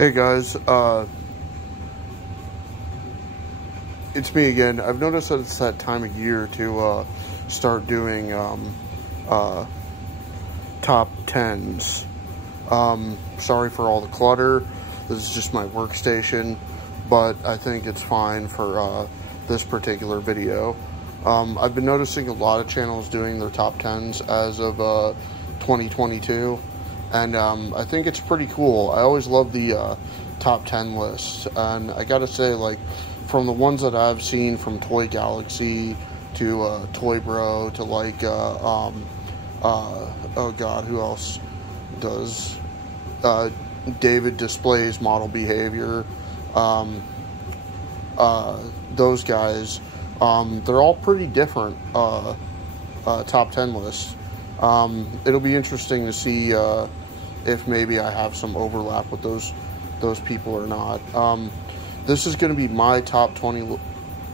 Hey guys, it's me again. I've noticed that it's that time of year to start doing top 10s. Sorry for all the clutter. This is just my workstation, but I think it's fine for this particular video. I've been noticing a lot of channels doing their top 10s as of 2022. And I think it's pretty cool. I always love the top 10 lists. And I gotta say, like, from the ones that I've seen from Toy Galaxy to Toy Bro to like, oh god, who else does? David Displays Model Behavior. Those guys, they're all pretty different top 10 lists. It'll be interesting to see if maybe I have some overlap with those people or not. This is going to be my top 20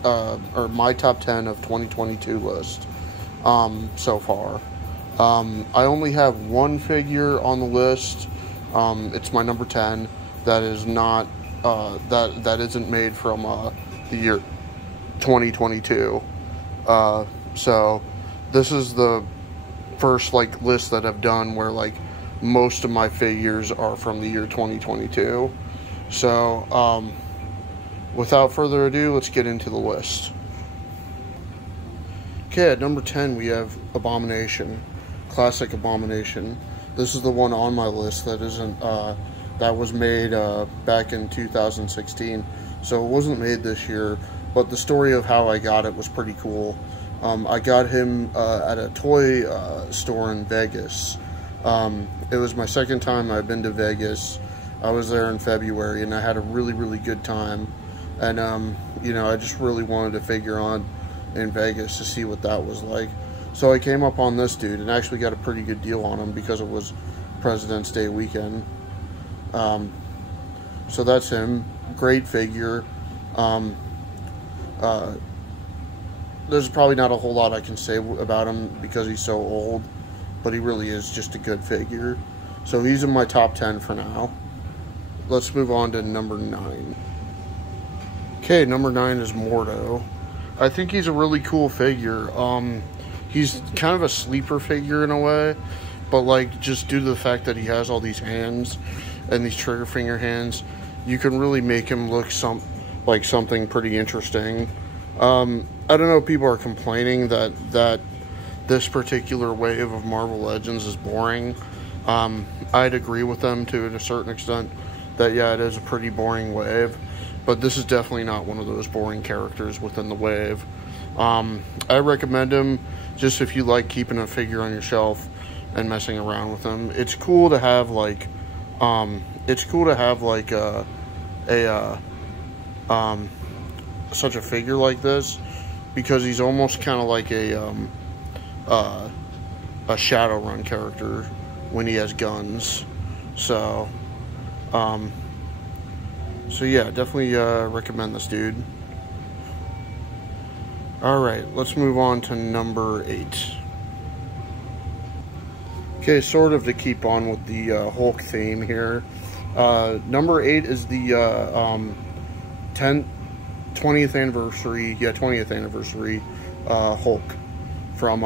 or my top 10 of 2022 list so far. I only have one figure on the list. It's my number 10. That is not that isn't made from the year 2022. So this is the first like list that I've done where like most of my figures are from the year 2022. So without further ado, let's get into the list. Okay, at number 10 we have Abomination, Classic Abomination. This is the one on my list that isn't that was made back in 2016, so it wasn't made this year, but the story of how I got it was pretty cool. I got him at a toy store in Vegas. It was my second time I've been to Vegas. I was there in February and I had a really good time. And, you know, I just really wanted to figure on in Vegas to see what that was like. So I came up on this dude and actually got a pretty good deal on him because it was President's Day weekend. So that's him. Great figure. There's probably not a whole lot I can say about him because he's so old, but he really is just a good figure. So he's in my top 10 for now. Let's move on to number 9. Okay, number 9 is Mordo. I think he's a really cool figure. He's kind of a sleeper figure in a way, but like just due to the fact that he has all these hands and these trigger finger hands, you can really make him look like something pretty interesting. I don't know, people are complaining that this particular wave of Marvel Legends is boring. I'd agree with them to a certain extent that, yeah, it is a pretty boring wave, but this is definitely not one of those boring characters within the wave. I recommend him just if you like keeping a figure on your shelf and messing around with them. It's cool to have like, such a figure like this, because he's almost kind of like a Shadowrun character when he has guns. So yeah, definitely recommend this dude. Alright, let's move on to number 8. Okay, sort of to keep on with the Hulk theme here. Number 8 is the 20th anniversary Hulk from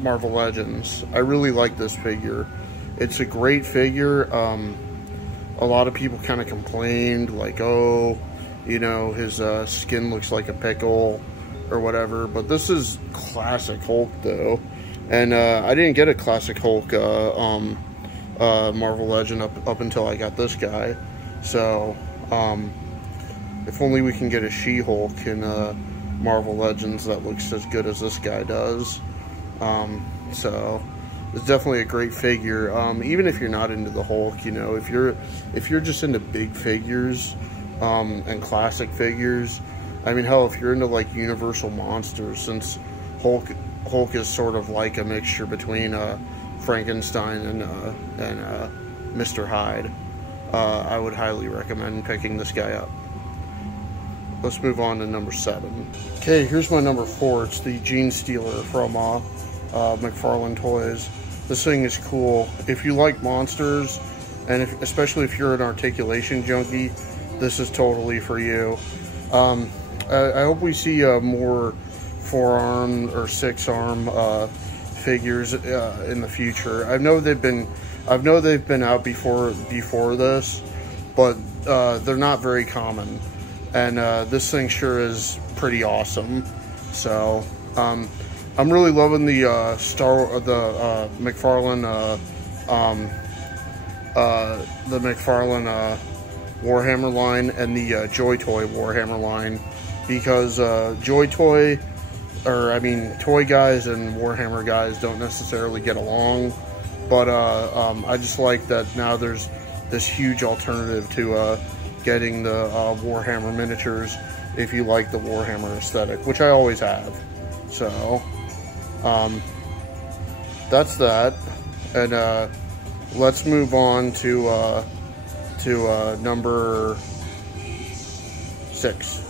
Marvel Legends. I really like this figure. It's a great figure. A lot of people kind of complained like, oh, you know, his skin looks like a pickle or whatever, but this is classic Hulk though. And I didn't get a classic Hulk Marvel Legend up until I got this guy. So if only we can get a She-Hulk in Marvel Legends that looks as good as this guy does. So it's definitely a great figure. Even if you're not into the Hulk, you know, if you're just into big figures and classic figures, I mean, hell, if you're into like Universal Monsters, since Hulk is sort of like a mixture between Frankenstein and Mr. Hyde, I would highly recommend picking this guy up. Let's move on to number 7. Okay, here's my number 4. It's the Gene Stealer from McFarlane Toys. This thing is cool. If you like monsters, and especially if you're an articulation junkie, this is totally for you. I hope we see more 4-arm or 6-arm figures in the future. I know they've been out before this, but they're not very common, and this thing sure is pretty awesome. So I'm really loving the McFarlane Warhammer line and the Joy Toy Warhammer line, because toy guys and Warhammer guys don't necessarily get along, but I just like that now there's this huge alternative to getting the Warhammer miniatures if you like the Warhammer aesthetic, which I always have. So that's that, and let's move on to number 6.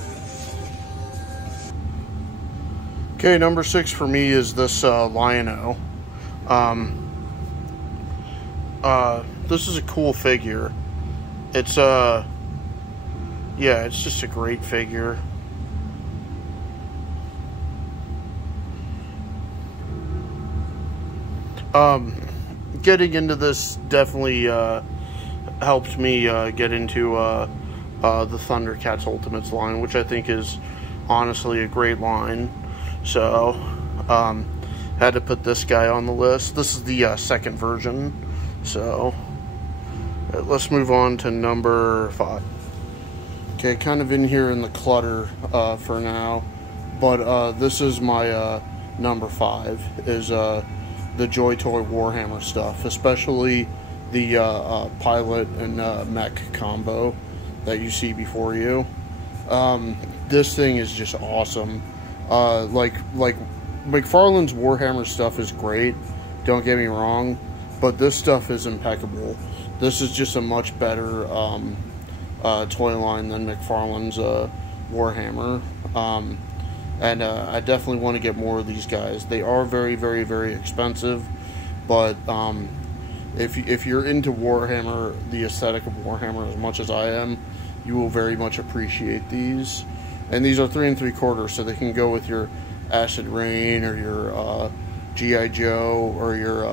Okay, number 6 for me is this Lion-O. This is a cool figure. It's yeah, it's just a great figure. Getting into this definitely helped me get into the Thundercats Ultimates line, which I think is honestly a great line. So had to put this guy on the list. This is the second version. So let's move on to number 5. Okay, kind of in here in the clutter for now, but this is my number 5 is the Joy Toy Warhammer stuff, especially the pilot and mech combo that you see before you. This thing is just awesome. Like McFarlane's Warhammer stuff is great, don't get me wrong, but this stuff is impeccable. This is just a much better toy line than McFarlane's Warhammer. And I definitely want to get more of these guys. They are very, very, very expensive, but if you're into Warhammer, the aesthetic of Warhammer as much as I am, you will very much appreciate these. And these are 3 3/4, so they can go with your Acid Rain or your G.I. Joe or your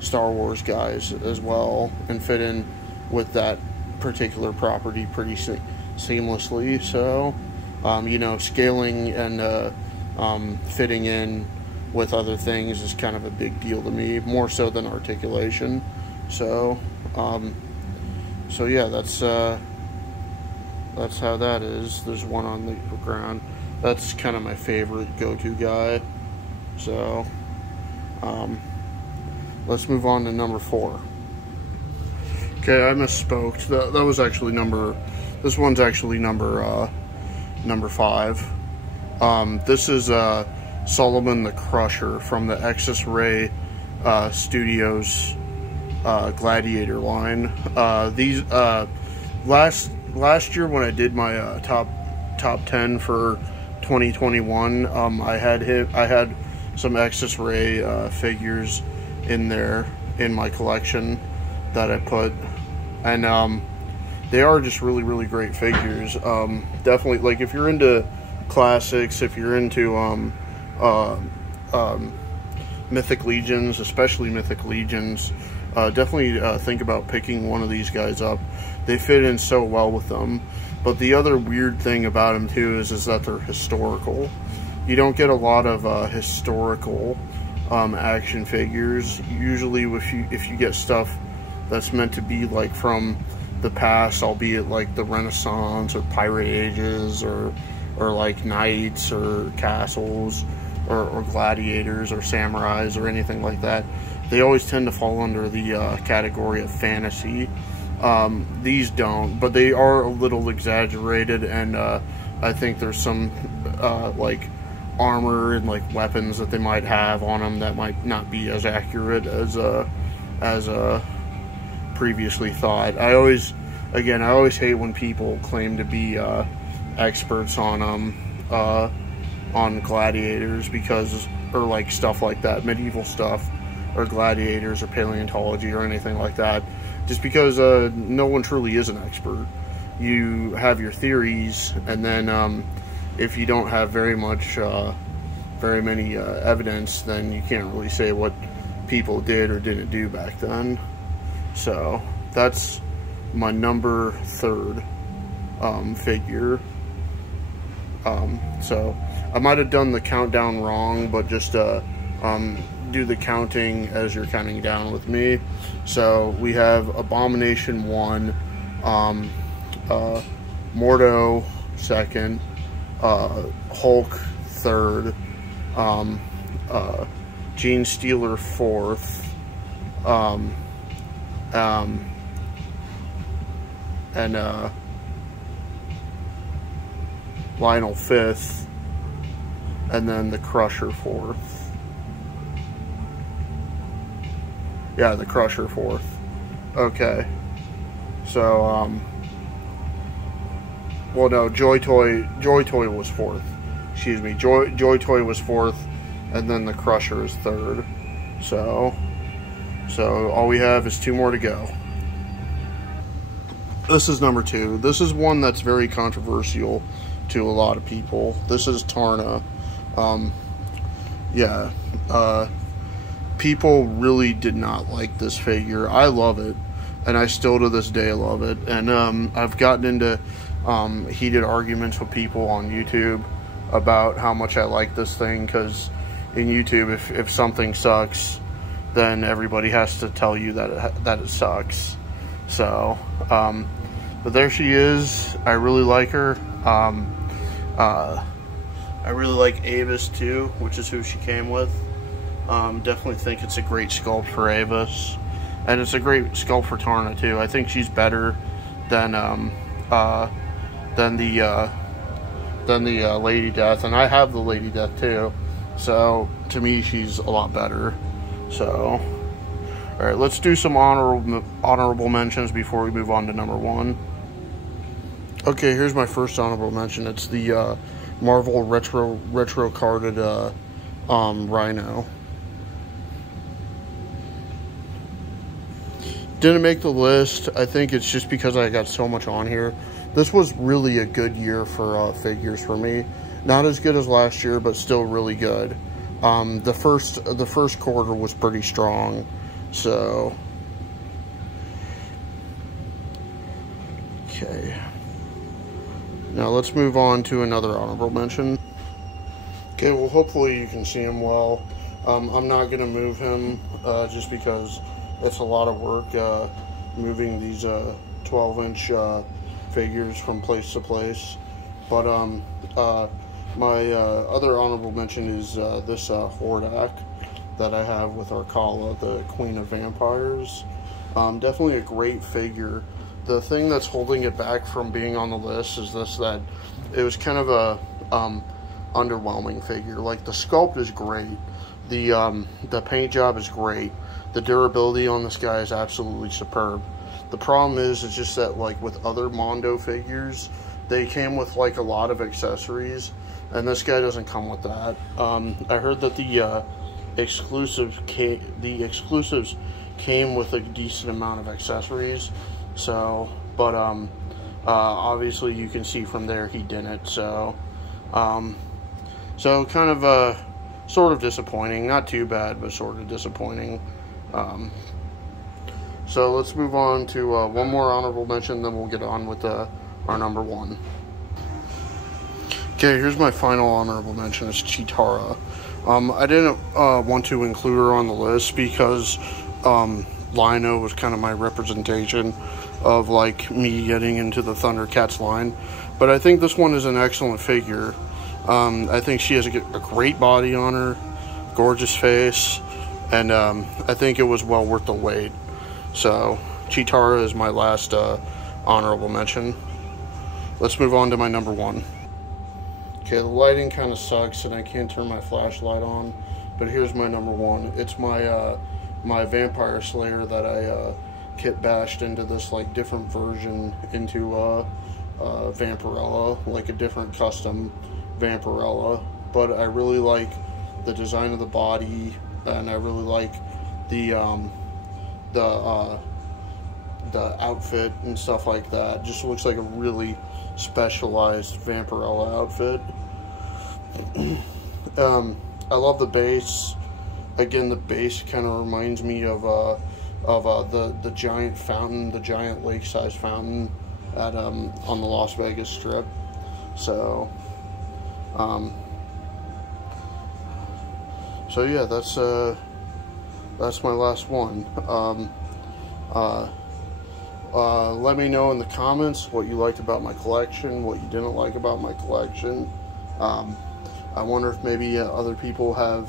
Star Wars guys as well, and fit in with that particular property pretty seamlessly. So you know, scaling and fitting in with other things is kind of a big deal to me, more so than articulation. So so yeah, that's how that is. There's one on the ground. That's kind of my favorite go-to guy. So let's move on to number 4. Okay, I misspoke. That was actually this one's actually number 5. This is Solomon the Crusher from the Exus Ray Studios Gladiator line. These last year when I did my top 10 for 2021, I had some Exus Ray figures in there in my collection that I put, and they are just really, really great figures. Definitely, like, if you're into classics, if you're into Mythic Legions, especially Mythic Legions, definitely think about picking one of these guys up. They fit in so well with them. But the other weird thing about them too is that they're historical. You don't get a lot of historical action figures. Usually if you get stuff that's meant to be like from the past, albeit like the Renaissance or Pirate Ages or like knights or castles or gladiators or samurais or anything like that, they always tend to fall under the category of fantasy. These don't, but they are a little exaggerated, and I think there's some like armor and like weapons that they might have on them that might not be as accurate as previously thought. I always hate when people claim to be experts on gladiators, because, or like stuff like that, medieval stuff, or gladiators or paleontology or anything like that, just because no one truly is an expert. You have your theories, and then if you don't have very many evidence, then you can't really say what people did or didn't do back then. So that's my number 3rd figure. So I might have done the countdown wrong, but just do the counting as you're counting down with me. So we have Abomination 1, Mordo 2nd, Hulk 3rd, Genestealer 4th, and Lionel 5th, and then the Crusher 4th. Yeah, the Crusher 4th. Okay. So, well, no, Joy Toy was 4th. Excuse me, Joy Toy was 4th, and then the Crusher is 3rd. So all we have is 2 more to go. This is number 2. This is one that's very controversial to a lot of people. This is Tarna. Yeah, people really did not like this figure. I love it, and I still to this day love it. And I've gotten into heated arguments with people on YouTube about how much I like this thing, because in YouTube, if something sucks, then everybody has to tell you that it sucks. So, but there she is. I really like her. I really like Avis too, which is who she came with. Definitely think it's a great sculpt for Avis, and it's a great sculpt for Tarna too. I think she's better than the Lady Death, and I have the Lady Death too. So to me, she's a lot better. So, all right, let's do some honorable mentions before we move on to number 1. Okay, here's my first honorable mention. It's the Marvel retro carded Rhino. Didn't make the list. I think it's just because I got so much on here. This was really a good year for figures for me. Not as good as last year, but still really good. The first quarter was pretty strong. So, okay. Now let's move on to another honorable mention. Okay, well, hopefully you can see him well. I'm not going to move him just because it's a lot of work moving these 12-inch figures from place to place. But my other honorable mention is this Hordak that I have with Arkala, the Queen of Vampires. Definitely a great figure. The thing that's holding it back from being on the list is that it was kind of a underwhelming figure. Like, the sculpt is great, the paint job is great, the durability on this guy is absolutely superb. The problem is just that, like with other Mondo figures, they came with like a lot of accessories, and this guy doesn't come with that. I heard that the exclusives came with a decent amount of accessories. So, but obviously you can see from there he didn't. So, so kind of sort of disappointing. Not too bad, but sort of disappointing. So let's move on to one more honorable mention, then we'll get on with our number 1. Okay, here's my final honorable mention. It's Cheetara. I didn't want to include her on the list because Lino was kind of my representation of like me getting into the Thundercats line, but I think this one is an excellent figure. I think she has a great body on her, gorgeous face, and I think it was well worth the wait. So Cheetara is my last honorable mention. Let's move on to my number 1. Okay, the lighting kind of sucks and I can't turn my flashlight on, but here's my number 1. It's my my Vampire Slayer that I kit bashed into this like different version into Vampirella, like a different custom Vampirella. But I really like the design of the body, and I really like the outfit and stuff like that. Just looks like a really specialized Vampirella outfit. I love the base. Again, the base kind of reminds me of the giant fountain, the giant lake-sized fountain at on the Las Vegas Strip. So, so yeah, that's my last one. Let me know in the comments what you liked about my collection, what you didn't like about my collection. I wonder if maybe other people have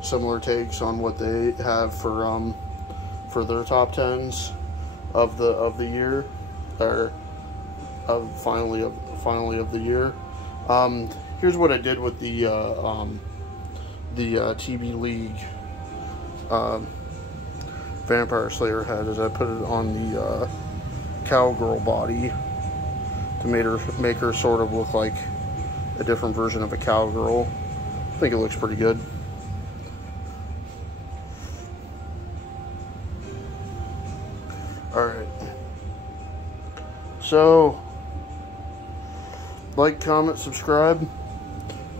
similar takes on what they have for their top 10s of the year, or finally of the year. Here's what I did with the TB League Vampire Slayer head, is I put it on the cowgirl body to make her sort of look like a different version of a cowgirl. I think it looks pretty good. Alright. So, like, comment, subscribe.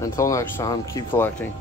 Until next time, keep collecting.